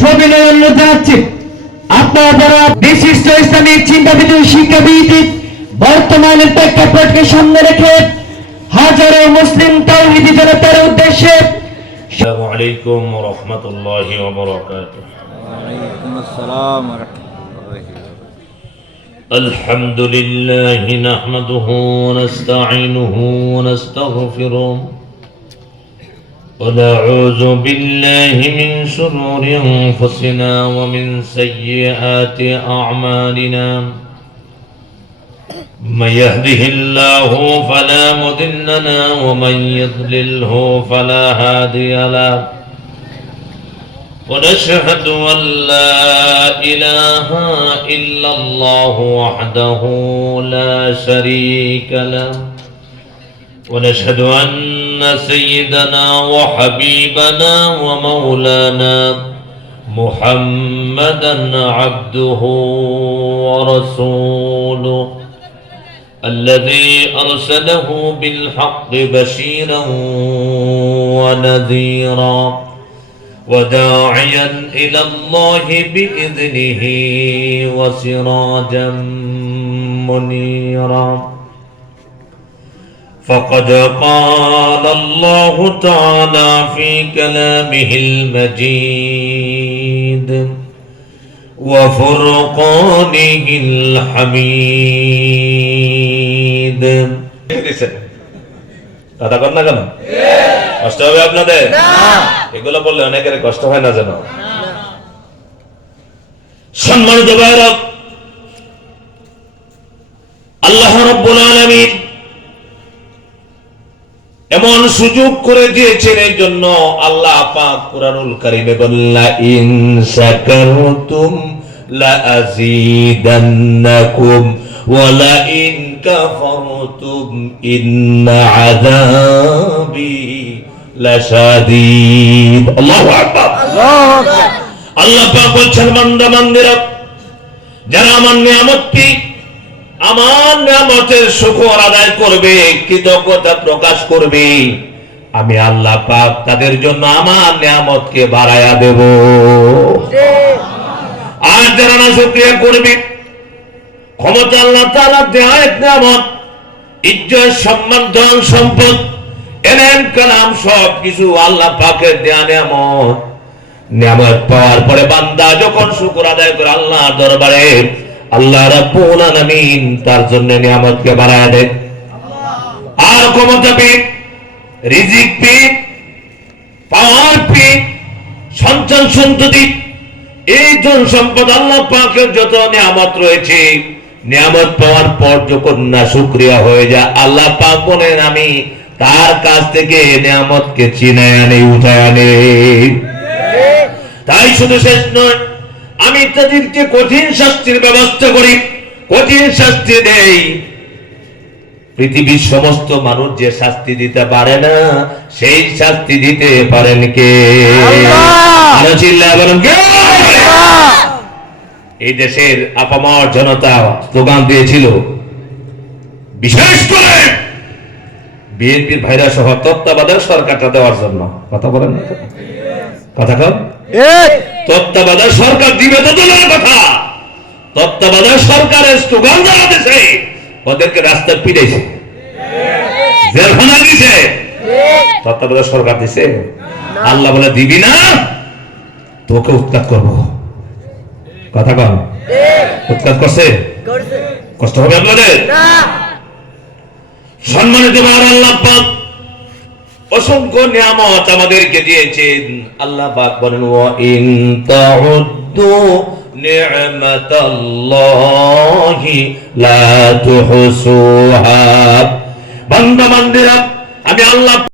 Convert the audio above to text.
সবিনয় জানাচ্ছি আপনারা যারা বিশিষ্ট ইসলামিক চিন্তাবিদ ও শিক্ষাবিদ বর্তমানের প্রেক্ষাপটকে সামনে রেখে হাজারো মুসলিম তাওহিদি জনতার উদ্দেশ্যে السلام عليكم ورحمة الله وبركاته وعليكم السلام ورحمة الله وبركاته الحمد لله نحمده ونستعينه ونستغفره ونعوذ بالله من شرور أنفسنا ومن سيئات أعمالنا. من يهده الله فلا مضل ومن يضلله فلا هادي له. ونشهد أن لا إله إلا الله وحده لا شريك له. ونشهد أن سيدنا وحبيبنا ومولانا محمدا عبده ورسوله الذي أرسله بالحق بشيرا ونذيرا وداعيا إلى الله بإذنه وسراجا منيرا فقد قال الله تعالى في كلامه المجيد وفرقانه الحميد কথা কর না কেন কষ্ট হবে আপনাদের এগুলো বললে অনেকের কষ্ট হয় না যেন সম্মানিত ভাইরা আল্লাহ রব্বুল আলামিন এমন সুযোগ করে দিয়েছেন এই জন্য আল্লাহ পাক কুরআনুল কারীমে বললা ইন শাকারতুম লা আযীদান্নাকুম ওয়া লা ইন কাফারতুম ইন্না আযাবি লাশাদীদ। আল্লাহু আকবার। আল্লাহ পাক বলছেন বান্দা বান্দিরা যারা আমার নিয়ামতকে আমার নিয়ামতের শুকর আদায় করবে, কৃতজ্ঞতা প্রকাশ করবে। আমি আল্লাহ পাক তাদের জন্য আমার নিয়ামতকে বাড়ায়া দেব। আর যারা না শুক্রিয়া করবে, ক্ষমতা আল্লাহ তাআলা দেয়া নিয়ামত, ইজ্জত, সম্মান, ধন, সম্পদ এলেন কালাম সব কিছু আল্লাহ পাকের দেয়া নিয়ামত। নিয়ামত পাওয়ার পরে বান্দা যখন শুকর আদায় করে আল্লাহ দরবারে আল্লাহ রাব্বুল তার জন্য নিয়ামতকে বাড়ায় দেন। আর ক্ষমতা পে রিজিক পে পাওয়ার পে সন্তান সন্ততি, এই জন সম্পদ আল্লাহ পাকের যত নিয়ামত রয়েছে, নিয়ামত পাওয়ার পর যখন না শুক্রিয়া হয়ে যায়, আল্লাহ পাক বলেন, আমি তার কাছ থেকে নিয়ামতকে চিনে আনে, উঠায় আনে। তাই শুধু শেষ নয় আমি তাদেরকে কঠিন শাস্তির ব্যবস্থা করি কঠিন শাস্তি দেই। পৃথিবীর সমস্ত মানুষ যে শাস্তি দিতে পারে না সেই শাস্তি দিতে পারেন কে? আরও চিল্লায় বলেন কে? এই দেশের আপামর জনতা স্লোগান দিয়েছিল বিশেষ করে বিএনপির ভাইরা সহ তত্ত্বাবধায়ক সরকারটা দেওয়ার জন্য। কথা বলেন না? কথা তত্ত্বাবধায়ক সরকার দিবে তো কথা। তত্ত্বাবধায়ক সরকারের স্লোগান যারা দেশে ওদেরকে রাস্তায় পিটাইছে। জেলখানা দিছে। তত্ত্বাবধায়ক সরকার দিছে। আল্লাহ বলে দিবি না তোকে উৎখাত করব। কথা উৎখাত করছে? কষ্ট হবে আপনাদের? সম্মানিত আল্লাহ অসংখ্য নিয়ামত আমাদেরকে দিয়েছেন। আল্লাহ পাক বলেন ও ইন তাউদ্দু নি'মাতাল্লাহি লা তুহসুহা। বান্দা, বান্দিরা, আমি আল্লাহ